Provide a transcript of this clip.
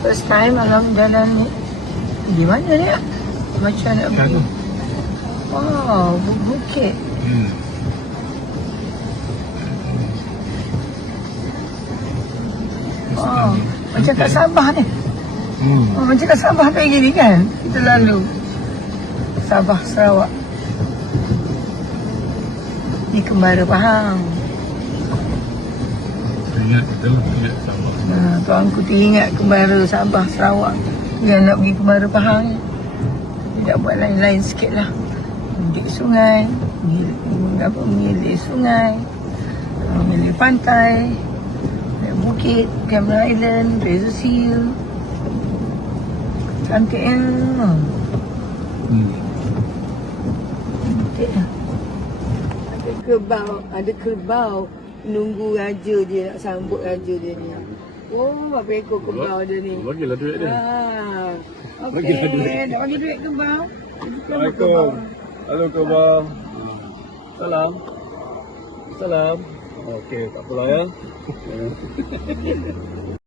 first time alam jalan ni. Di mana ni? Macam nak pergi. Wow, bu- bukit. Hmm. Wow. Macam kat Sabah ni. Hmm. Oh, macam kat Sabah kayak gini kan? Kita lalu. Sabah, Sarawak. Ni kembara Pahang. Ingat tu, ingat sama. Ha, tuan aku teringat kembara Sabah, Sarawak. Dia nak pergi kembara Pahang. Dia nak buat lain-lain sikit lah. Mendik sungai. Mengilir, apa, mengilir sungai. Mengilir pantai. Bukit. Cameron Island. Razors Hill. Cantik kan? Hmm. Cantik lah. Ada kerbau. Ada kerbau. Nunggu raja dia nak sambut raja dia ni. Oh, berapa ekor kerbau dia ni? Bagilah duit dia. Ah, okey. Bagilah duit. Nak bagi duit ke bang? Assalamualaikum. Halo kebal. Salam. Salam. Okey, tak apalah ya.